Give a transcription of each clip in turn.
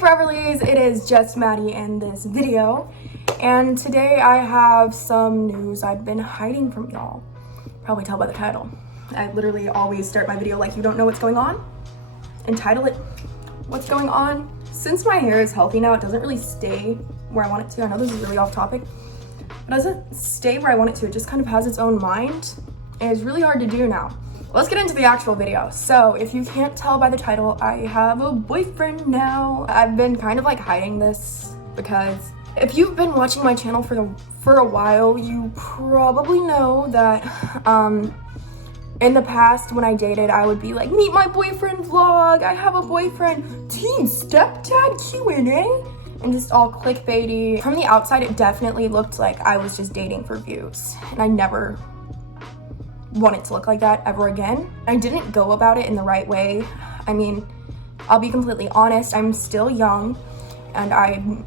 Foreverlies, it is just Maddie in this video, and today I have some news I've been hiding from y'all. Probably tell by the title. I literally always start my video like you don't know what's going on and title it what's going on. Since my hair is healthy now, it doesn't really stay where I want it to. I know this is really off topic, but it doesn't stay where I want it to. It just kind of has its own mind, and it's really hard to do now. Let's get into the actual video. So if you can't tell by the title, I have a boyfriend now. I've been kind of like hiding this because if you've been watching my channel for a while, you probably know that in the past when I dated, I would be like, meet my boyfriend vlog, I have a boyfriend, teen stepdad Q&A, and just all clickbaity. From the outside, it definitely looked like I was just dating for views, and I never want it to look like that ever again. I didn't go about it in the right way. I mean, I'll be completely honest, I'm still young and I'm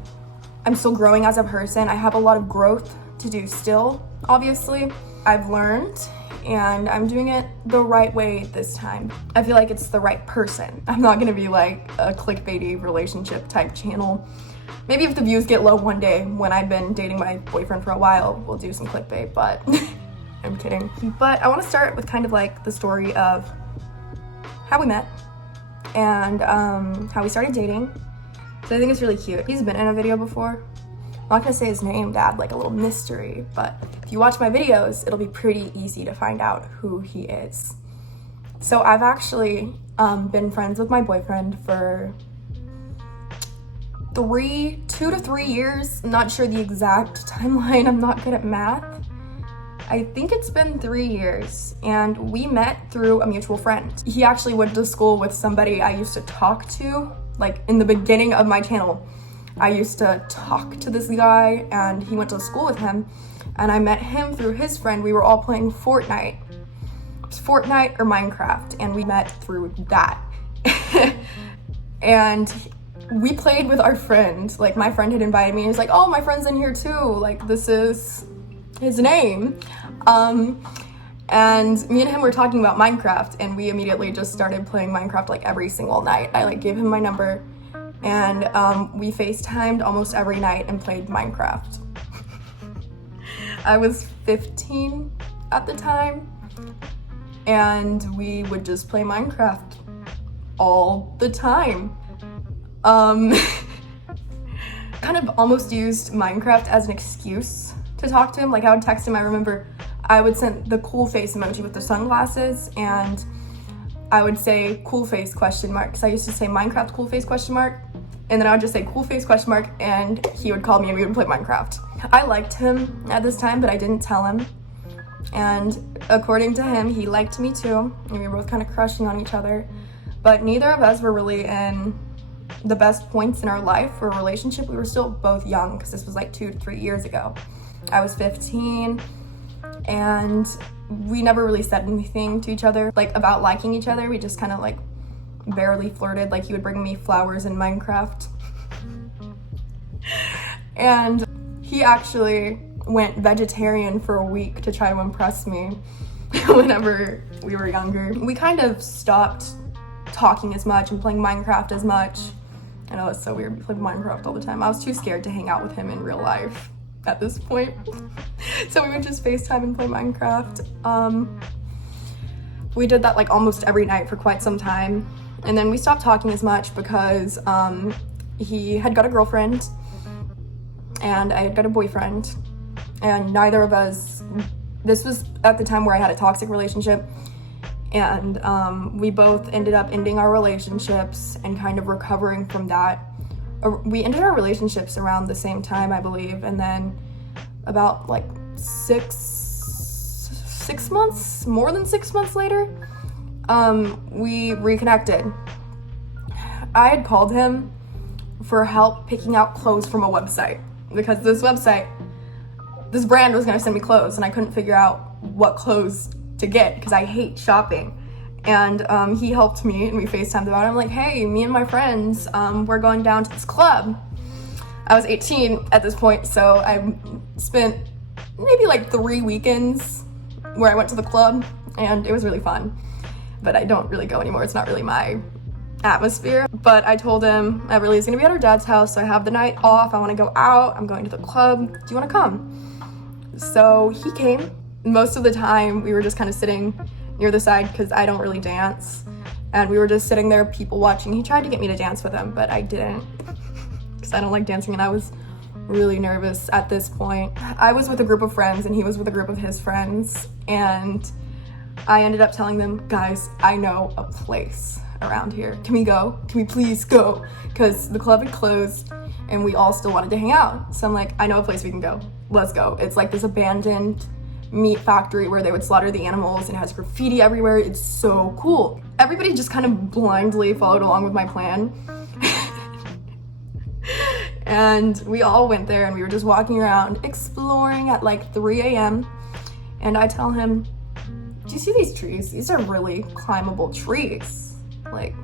still growing as a person. I have a lot of growth to do still, obviously. I've learned and I'm doing it the right way this time. I feel like it's the right person. I'm not gonna be like a clickbaity relationship type channel. Maybe if the views get low one day when I've been dating my boyfriend for a while, we'll do some clickbait, but I'm kidding. But I want to start with kind of like the story of how we met and how we started dating. So I think it's really cute. He's been in a video before. I'm not gonna say his name to add like a little mystery, but if you watch my videos, it'll be pretty easy to find out who he is. So I've actually been friends with my boyfriend for 2 to 3 years. I'm not sure the exact timeline. I'm not good at math. I think it's been 3 years, and we met through a mutual friend. He actually went to school with somebody I used to talk to, like in the beginning of my channel. I used to talk to this guy, and he went to school with him, and I met him through his friend. We were all playing Fortnite. It was Fortnite or Minecraft, and we met through that. And we played with our friend. Like, my friend had invited me, and he was like, oh, my friend's in here too. Like, this is his name. And me and him were talking about Minecraft, and we immediately just started playing Minecraft like every single night. I like gave him my number, and we FaceTimed almost every night and played Minecraft. I was 15 at the time, and we would just play Minecraft all the time. Kind of almost used Minecraft as an excuse to talk to him. Like, I would text him. I remember I would send the cool face emoji with the sunglasses, and I would say cool face question mark, because I used to say Minecraft cool face question mark, and then I would just say cool face question mark, and he would call me and we would play Minecraft. I liked him at this time, but I didn't tell him, and according to him, he liked me too, and we were both kind of crushing on each other, but neither of us were really in the best points in our life for a relationship. We were still both young, because this was like 2 to 3 years ago. I was 15, and we never really said anything to each other like about liking each other. We just kind of like barely flirted. Like, he would bring me flowers in Minecraft. And he actually went vegetarian for a week to try to impress me whenever we were younger. We kind of stopped talking as much and playing Minecraft as much. I know it's so weird, we played Minecraft all the time. I was too scared to hang out with him in real life at this point. So we would just FaceTime and play Minecraft. We did that like almost every night for quite some time. And then we stopped talking as much because he had got a girlfriend and I had got a boyfriend. And neither of us, this was at the time where I had a toxic relationship, and we both ended up ending our relationships and kind of recovering from that. We ended our relationships around the same time, I believe, and then about like 6 months, more than 6 months later, we reconnected. I had called him for help picking out clothes from a website, because this brand was gonna send me clothes, and I couldn't figure out what clothes to get because I hate shopping. And he helped me, and we FaceTimed about it. I'm like, hey, me and my friends, we're going down to this club. I was 18 at this point, so I spent maybe like 3 weekends where I went to the club, and it was really fun. But I don't really go anymore. It's not really my atmosphere. But I told him Everly is gonna be at her dad's house, so I have the night off. I want to go out. I'm going to the club. Do you want to come? So he came. Most of the time we were just kind of sitting near the side because I don't really dance, and we were just sitting there people watching. He tried to get me to dance with him, but I didn't because I don't like dancing, and I was really nervous at this point. I was with a group of friends and he was with a group of his friends, and I ended up telling them, guys, I know a place around here. Can we go? Can we please go? Because the club had closed and we all still wanted to hang out. So I'm like, I know a place we can go. Let's go. It's like this abandoned meat factory where they would slaughter the animals, and it has graffiti everywhere. It's so cool. Everybody just kind of blindly followed along with my plan. And we all went there and we were just walking around exploring at like 3 a.m. And I tell him, do you see these trees? These are really climbable trees. Like,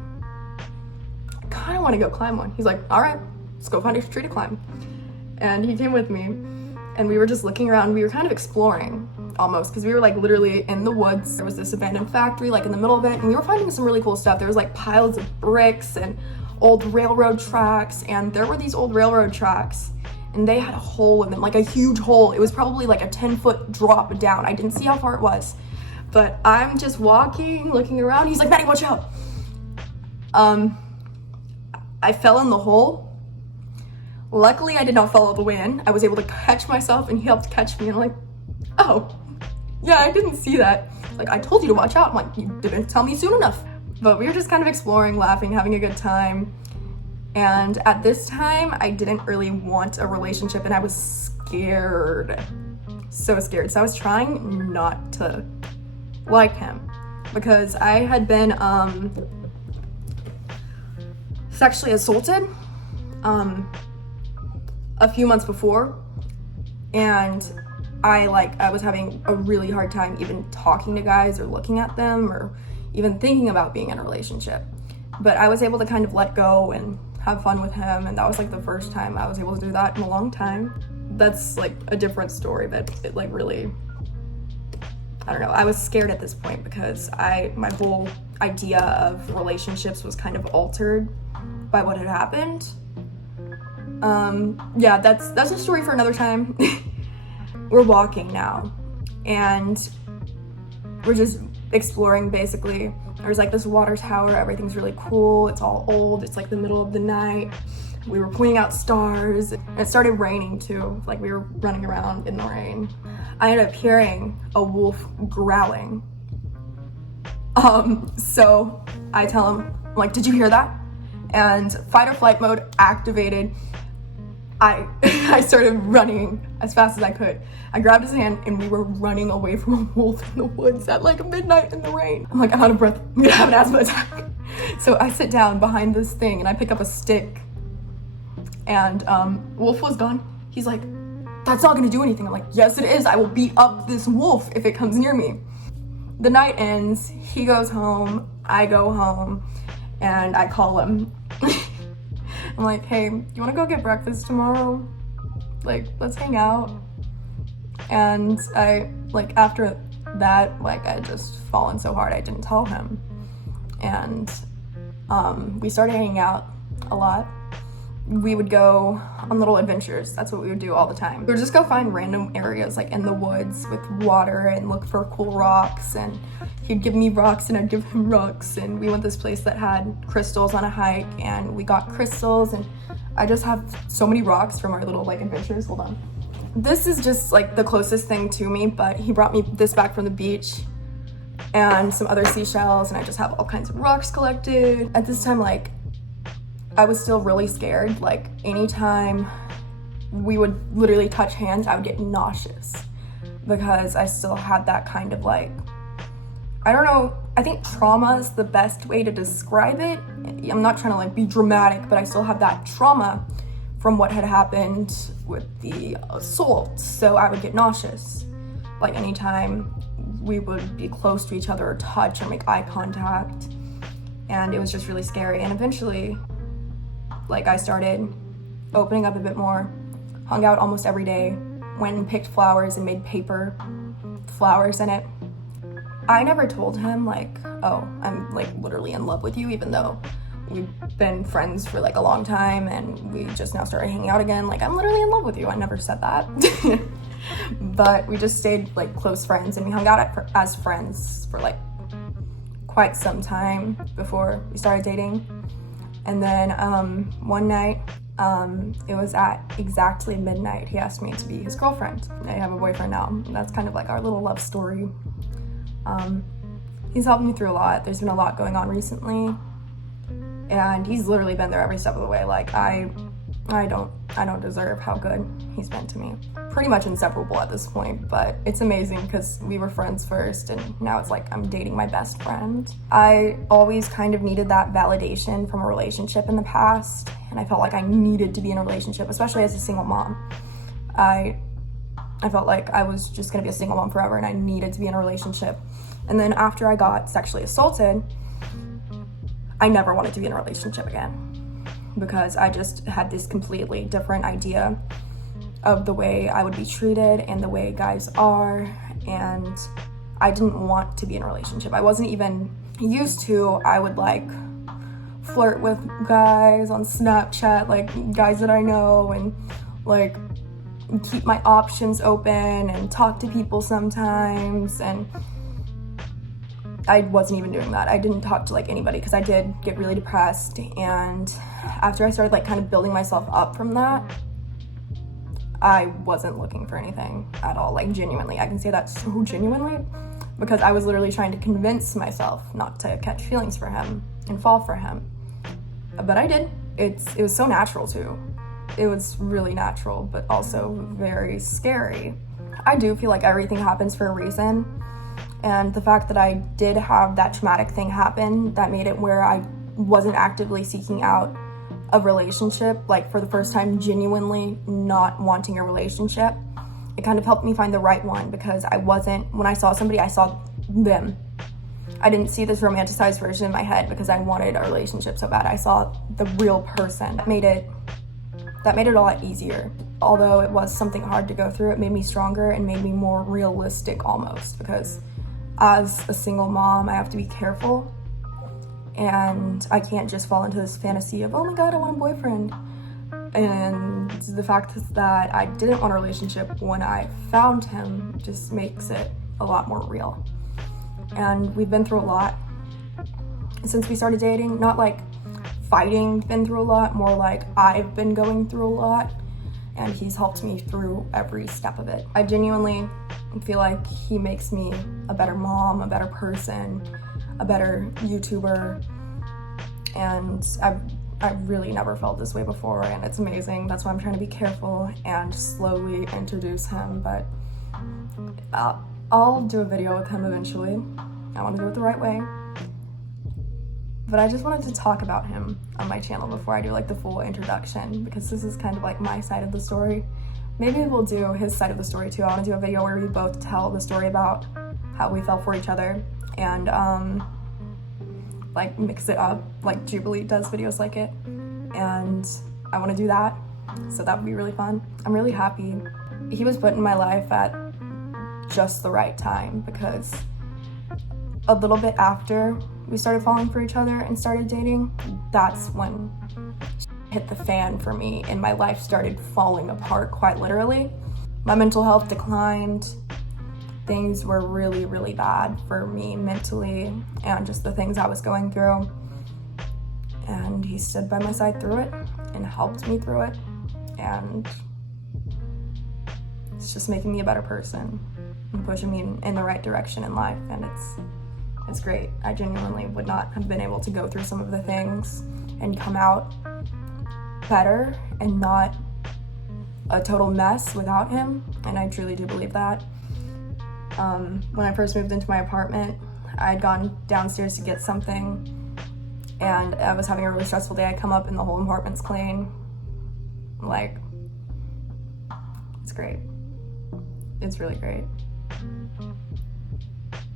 I kind of want to go climb one. He's like, all right, let's go find a tree to climb. And he came with me and we were just looking around. We were kind of exploring almost because we were like literally in the woods. There was this abandoned factory like in the middle of it, and we were finding some really cool stuff. There was like piles of bricks and old railroad tracks, and there were these old railroad tracks and they had a hole in them, like a huge hole. It was probably like a 10-foot drop down. I didn't see how far it was, but I'm just walking, looking around. He's like, Maddie, watch out. I fell in the hole. Luckily, I did not fall all the way in. I was able to catch myself and he helped catch me, and I'm like, oh, yeah, I didn't see that. Like, I told you to watch out. I'm like, you didn't tell me soon enough. But we were just kind of exploring, laughing, having a good time. And at this time, I didn't really want a relationship and I was scared. So scared. So I was trying not to like him because I had been sexually assaulted a few months before, and I was having a really hard time even talking to guys or looking at them or even thinking about being in a relationship. But I was able to kind of let go and have fun with him, and that was like the first time I was able to do that in a long time. That's like a different story, but it like really, I don't know, I was scared at this point because my whole idea of relationships was kind of altered by what had happened. Yeah, that's a story for another time. We're walking now and we're just exploring basically. There's like this water tower, everything's really cool, it's all old, it's like the middle of the night. We were pointing out stars. It started raining too, like we were running around in the rain. I ended up hearing a wolf growling. So I tell him, I'm like, did you hear that? And fight or flight mode activated. I started running as fast as I could. I grabbed his hand and we were running away from a wolf in the woods at like midnight in the rain. I'm like, I'm out of breath, I'm gonna have an asthma attack. So I sit down behind this thing and I pick up a stick, and wolf was gone. He's like, that's not gonna do anything. I'm like, yes it is, I will beat up this wolf if it comes near me. The night ends, he goes home, I go home, and I call him. I'm like, hey, you wanna go get breakfast tomorrow? Like, let's hang out. And after that, I had just fallen so hard I didn't tell him. And we started hanging out a lot. We would go on little adventures. That's what we would do all the time. We would just go find random areas like in the woods with water and look for cool rocks, and he'd give me rocks and I'd give him rocks. And we went this place that had crystals on a hike and we got crystals, and I just have so many rocks from our little adventures. Hold on. This is just the closest thing to me, but he brought me this back from the beach and some other seashells, and I just have all kinds of rocks collected. At this time, I was still really scared. Anytime we would literally touch hands, I would get nauseous because I still had that kind of I don't know, I think trauma is the best way to describe it. I'm not trying to be dramatic, but I still have that trauma from what had happened with the assault. So I would get nauseous. Anytime we would be close to each other or touch or make eye contact. And it was just really scary. And eventually, I started opening up a bit more, hung out almost every day, went and picked flowers and made paper with flowers in it. I never told him oh, I'm literally in love with you, even though we've been friends for like a long time and we just now started hanging out again. Like, I'm literally in love with you. I never said that. But we just stayed like close friends, and we hung out as friends for like quite some time before we started dating. And then one night, it was at exactly midnight, he asked me to be his girlfriend. I have a boyfriend now. And that's kind of like our little love story. He's helped me through a lot. There's been a lot going on recently, and he's literally been there every step of the way. Like, I don't deserve how good he's been to me. Pretty much inseparable at this point, but it's amazing because we were friends first, and now it's like I'm dating my best friend. I always kind of needed that validation from a relationship in the past, and I felt like I needed to be in a relationship, especially as a single mom. I felt like I was just gonna be a single mom forever, and I needed to be in a relationship. And then after I got sexually assaulted, I never wanted to be in a relationship again, because I just had this completely different idea of the way I would be treated and the way guys are, and I didn't want to be in a relationship. I wasn't even used to. I would like flirt with guys on Snapchat, like guys that I know, and like keep my options open and talk to people sometimes, and I wasn't even doing that. I didn't talk to like anybody because I did get really depressed, and after I started like kind of building myself up from that, I wasn't looking for anything at all. Like, genuinely, I can say that so genuinely, because I was literally trying to convince myself not to catch feelings for him and fall for him. But I did. It was so natural too. It was really natural, but also very scary. I do feel like everything happens for a reason. And the fact that I did have that traumatic thing happen, that made it where I wasn't actively seeking out a relationship, like for the first time, genuinely not wanting a relationship, it kind of helped me find the right one, because when I saw somebody, I saw them. I didn't see this romanticized version in my head because I wanted a relationship so bad. I saw the real person. That made it a lot easier. Although it was something hard to go through, it made me stronger and made me more realistic almost, because as a single mom, I have to be careful, and I can't just fall into this fantasy of, oh my God, I want a boyfriend. And the fact that I didn't want a relationship when I found him just makes it a lot more real. And we've been through a lot since we started dating. Not like fighting, been through a lot, more like I've been going through a lot, and he's helped me through every step of it. I genuinely feel like he makes me a better mom, a better person, a better YouTuber, and I've really never felt this way before, and it's amazing. That's why I'm trying to be careful and slowly introduce him, but I'll do a video with him eventually. I want to do it the right way. But I just wanted to talk about him on my channel before I do like the full introduction, because this is kind of like my side of the story. Maybe we'll do his side of the story too. I want to do a video where we both tell the story about how we fell for each other, and like mix it up like Jubilee does videos like it. And I want to do that, so that would be really fun. I'm really happy he was put in my life at just the right time, because a little bit after we started falling for each other and started dating, that's when hit the fan for me and my life started falling apart, quite literally. My mental health declined. Things were really, really bad for me mentally, and just the things I was going through. And he stood by my side through it and helped me through it. And it's just making me a better person and pushing me in the right direction in life. And it's great. I genuinely would not have been able to go through some of the things and come out better and not a total mess without him. And I truly do believe that. When I first moved into my apartment, I had gone downstairs to get something, and I was having a really stressful day. I come up and the whole apartment's clean. Like, it's great. It's really great.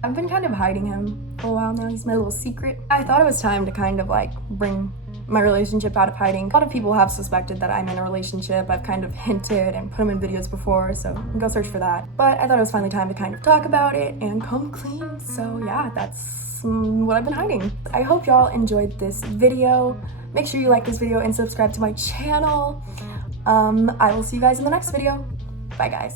I've been kind of hiding him for a while now. He's my little secret. I thought it was time to kind of like bring my relationship out of hiding. A lot of people have suspected that I'm in a relationship. I've kind of hinted and put them in videos before, so go search for that. But I thought it was finally time to kind of talk about it and come clean. So yeah, that's what I've been hiding. I hope y'all enjoyed this video. Make sure you like this video and subscribe to my channel. I will see you guys in the next video. Bye guys.